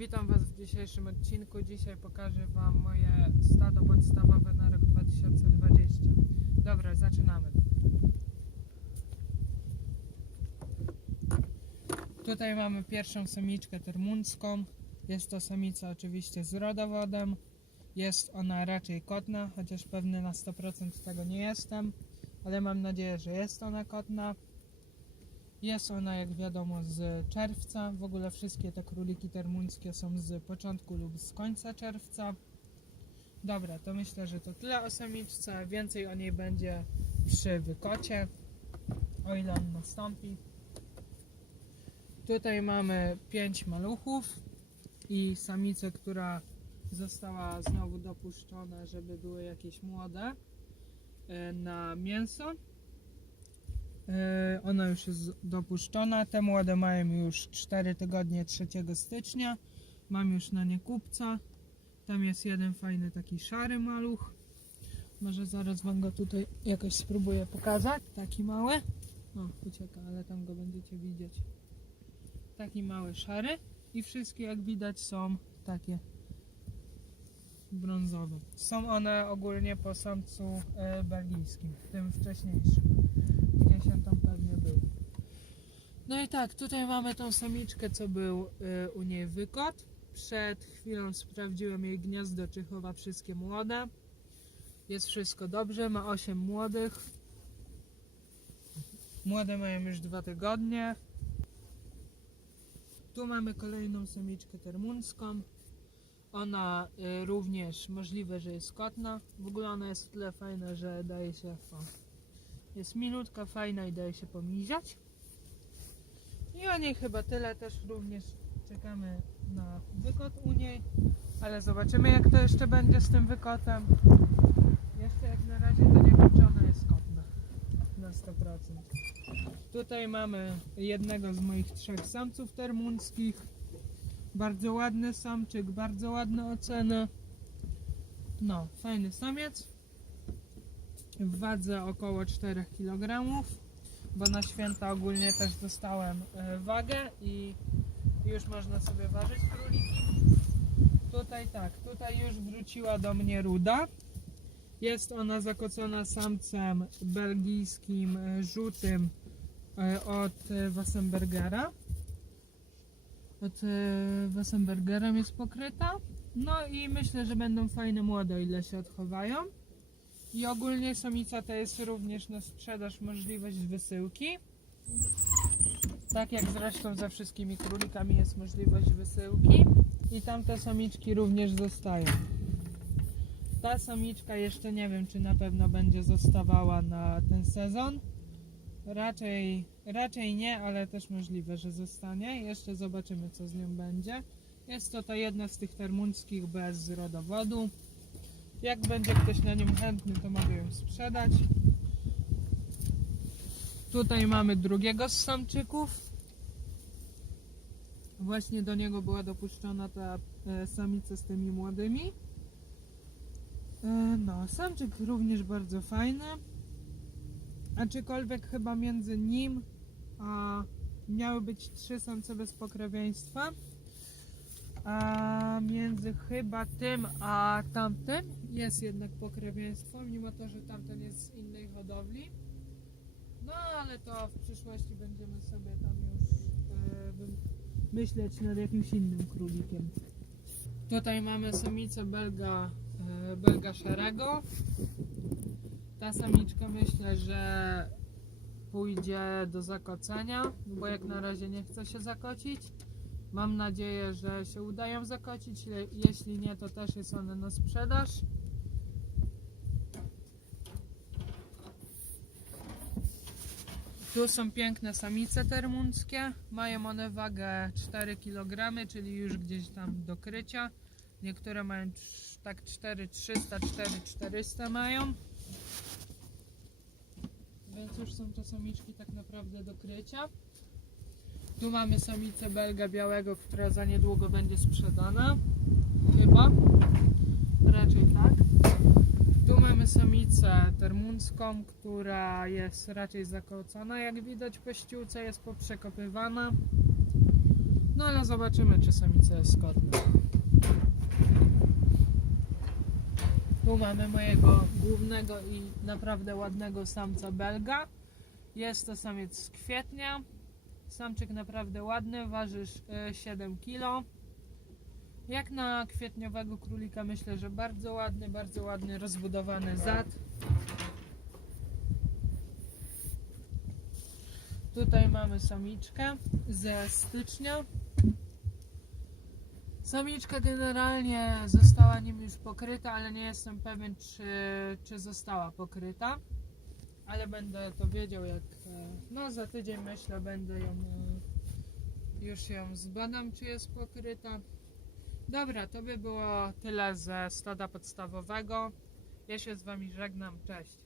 Witam Was w dzisiejszym odcinku. Dzisiaj pokażę Wam moje stado podstawowe na rok 2020. Dobra, zaczynamy. Tutaj mamy pierwszą samiczkę termuncką. Jest to samica oczywiście z rodowodem. Jest ona raczej kotna, chociaż pewny na 100% tego nie jestem, ale mam nadzieję, że jest ona kotna. Jest ona, jak wiadomo, z czerwca. W ogóle wszystkie te króliki termuńskie są z początku lub z końca czerwca. Dobra, to myślę, że to tyle o samiczce. Więcej o niej będzie przy wykocie, o ile on nastąpi. Tutaj mamy pięć maluchów i samicę, która została znowu dopuszczona, żeby były jakieś młode e, na mięso. E, Ona już jest dopuszczona. Te młode mają już 4 tygodnie 3 stycznia. Mam już na nie kupca. Tam jest jeden fajny taki szary maluch. Może zaraz wam go tutaj jakoś spróbuję pokazać. Taki mały. O, ucieka, ale tam go będziecie widzieć. Taki mały szary. I wszystkie jak widać są takie brązowe. Są one ogólnie po samcu e, belgijskim, tym wcześniejszym on tam pewnie był. No i tak, tutaj mamy tą samiczkę, co był y, u niej wykot. Przed chwilą sprawdziłem jej gniazdo, czy chowa wszystkie młode. Jest wszystko dobrze, ma 8 młodych. Młode mają już dwa tygodnie. Tu mamy kolejną samiczkę termuńską. Ona y, również możliwe, że jest kotna. W ogóle ona jest tyle fajna, że daje się o, jest minutka fajna i daje się pomizać. I o niej chyba tyle. Też również czekamy na wykot u niej. Ale zobaczymy jak to jeszcze będzie z tym wykotem. Jeszcze jak na razie to nie wiem czy ona jest kotna. Na 100%. Tutaj mamy jednego z moich trzech samców termuńskich. Bardzo ładny samczyk, bardzo ładne oceny. No, fajny samiec w wadze około 4 kg, bo na święta ogólnie też dostałem e, wagę i już można sobie ważyć króliki. Tutaj tak, tutaj już wróciła do mnie ruda. Jest ona zakocona samcem belgijskim, e, żółtym e, od Wassenbergera. Od Wassenbergerem jest pokryta. No i myślę, że będą fajne młode, ile się odchowają. I ogólnie samica to jest również na sprzedaż możliwość wysyłki. Tak jak zresztą ze wszystkimi królikami jest możliwość wysyłki. I tamte samiczki również zostają. Ta samiczka jeszcze nie wiem, czy na pewno będzie zostawała na ten sezon. Raczej, raczej nie, ale też możliwe, że zostanie. Jeszcze zobaczymy, co z nią będzie. Jest to ta jedna z tych termuńskich bez rodowodu. Jak będzie ktoś na nim chętny, to mogę ją sprzedać. Tutaj mamy drugiego z samczyków. Właśnie do niego była dopuszczona ta e, samica z tymi młodymi. E, no, samczyk również bardzo fajny. Aczkolwiek chyba między nim a miały być trzy samce bez pokrewieństwa. A między chyba tym a tamtym jest jednak pokrewieństwo, mimo to, że tamten jest z innej hodowli. No ale to w przyszłości będziemy sobie tam już e, myśleć nad jakimś innym królikiem. Tutaj mamy samicę belga, e, belga szarego. Ta samiczka myślę, że pójdzie do zakocenia, bo jak na razie nie chce się zakocić. Mam nadzieję, że się udają zakocić. Le- Jeśli nie, to też jest one na sprzedaż. Tu są piękne samice termuńskie. Mają one wagę 4 kg, czyli już gdzieś tam do krycia. Niektóre mają tak 4300, 4400 mają. Więc już są to samiczki tak naprawdę do krycia. Tu mamy samicę belga białego, która za niedługo będzie sprzedana. Chyba. Raczej tak. Tu mamy samicę termuńską, która jest raczej zakocona. Jak widać po ściółce jest poprzekopywana. No ale zobaczymy, czy samica jest zgodna. Tu mamy mojego głównego i naprawdę ładnego samca belga. Jest to samiec z kwietnia. Samczyk naprawdę ładny, waży e, 7 kg. Jak na kwietniowego królika myślę, że bardzo ładny, bardzo ładny, rozbudowany zad. Tutaj mamy samiczkę ze stycznia. Samiczka generalnie została nim już pokryta, ale nie jestem pewien, czy, czy została pokryta. Ale będę to wiedział, jak. e, No, za tydzień myślę, będę ją. e, Już ją zbadam, czy jest pokryta. Dobra, to by było tyle ze stada podstawowego. Ja się z Wami żegnam. Cześć.